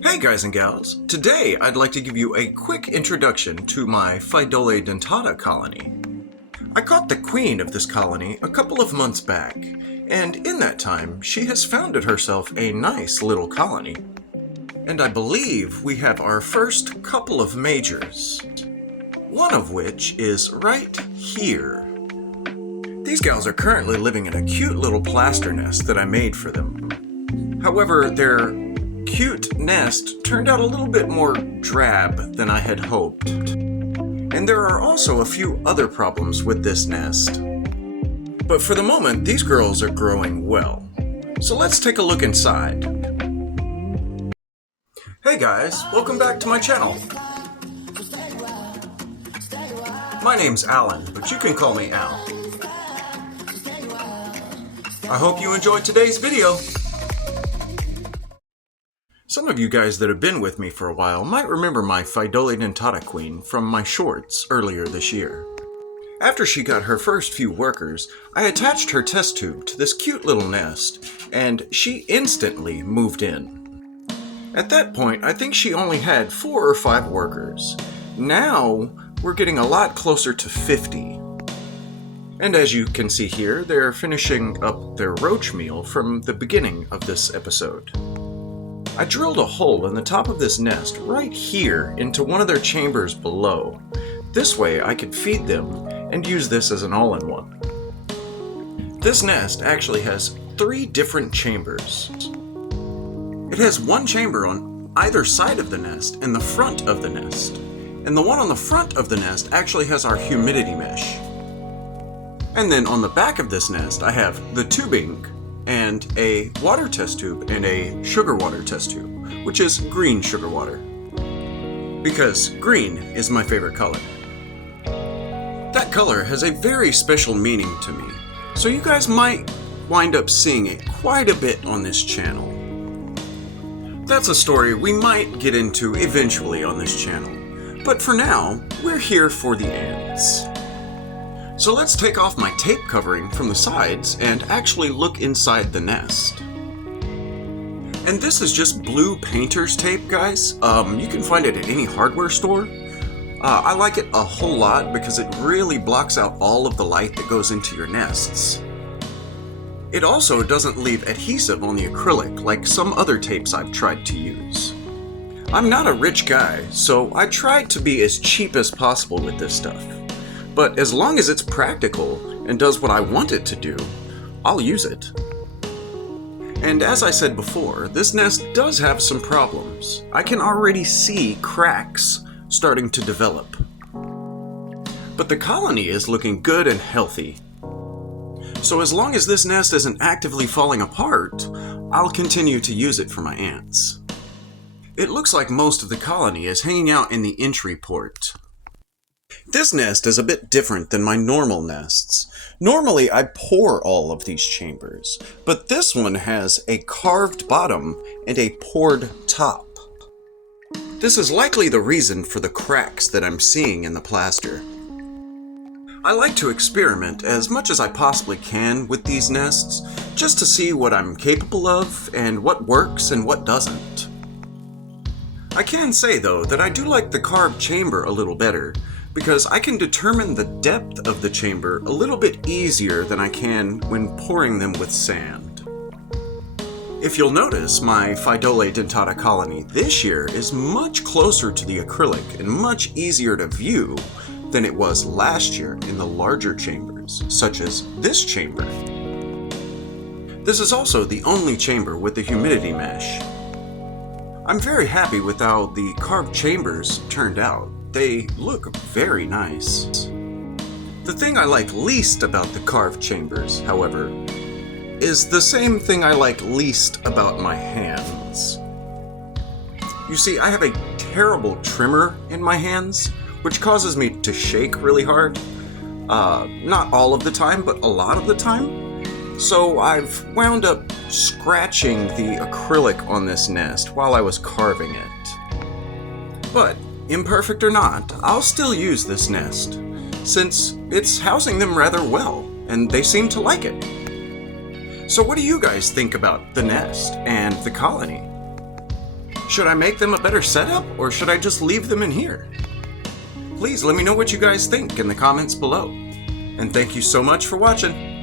Hey guys and gals, today I'd like to give you a quick introduction to my Pheidole dentata colony. I caught the queen of this colony a couple of months back, and in that time she has founded herself a nice little colony. And I believe we have our first couple of majors, one of which is right here. These gals are currently living in a cute little plaster nest that I made for them. However, their cute nest turned out a little bit more drab than I had hoped. And there are also a few other problems with this nest. But for the moment, these girls are growing well. So let's take a look inside. Hey guys, welcome back to my channel. My name's Alan, but you can call me Al. I hope you enjoyed today's video. Some of you guys that have been with me for a while might remember my Pheidole dentata queen from my shorts earlier this year. After she got her first few workers, I attached her test tube to this cute little nest, and she instantly moved in. At that point, I think she only had 4 or 5 workers. Now, we're getting a lot closer to 50. And as you can see here, they're finishing up their roach meal from the beginning of this episode. I drilled a hole in the top of this nest right here into one of their chambers below. This way I could feed them and use this as an all-in-one. This nest actually has 3 different chambers. It has one chamber on either side of the nest and the front of the nest. And the one on the front of the nest actually has our humidity mesh. And then on the back of this nest I have the tubing and a water test tube and a sugar water test tube, which is green sugar water. Because green is my favorite color. That color has a very special meaning to me, so you guys might wind up seeing it quite a bit on this channel. That's a story we might get into eventually on this channel, but for now, we're here for the ants. So let's take off my tape covering from the sides and actually look inside the nest. And this is just blue painter's tape, guys. You can find it at any hardware store. I like it a whole lot because it really blocks out all of the light that goes into your nests. It also doesn't leave adhesive on the acrylic like some other tapes I've tried to use. I'm not a rich guy, so I tried to be as cheap as possible with this stuff. But as long as it's practical and does what I want it to do, I'll use it. And as I said before, this nest does have some problems. I can already see cracks starting to develop. But the colony is looking good and healthy. So as long as this nest isn't actively falling apart, I'll continue to use it for my ants. It looks like most of the colony is hanging out in the entry port. This nest is a bit different than my normal nests. Normally I pour all of these chambers, but this one has a carved bottom and a poured top. This is likely the reason for the cracks that I'm seeing in the plaster. I like to experiment as much as I possibly can with these nests, just to see what I'm capable of and what works and what doesn't. I can say though that I do like the carved chamber a little better, because I can determine the depth of the chamber a little bit easier than I can when pouring them with sand. If you'll notice, my Pheidole dentata colony this year is much closer to the acrylic and much easier to view than it was last year in the larger chambers, such as this chamber. This is also the only chamber with the humidity mesh. I'm very happy with how the carved chambers turned out. They look very nice. The thing I like least about the carved chambers, however, is the same thing I like least about my hands. You see, I have a terrible tremor in my hands, which causes me to shake really hard. Not all of the time, but a lot of the time. So I've wound up scratching the acrylic on this nest while I was carving it. But imperfect or not, I'll still use this nest, since it's housing them rather well, and they seem to like it. So what do you guys think about the nest and the colony? Should I make them a better setup, or should I just leave them in here? Please let me know what you guys think in the comments below. And thank you so much for watching.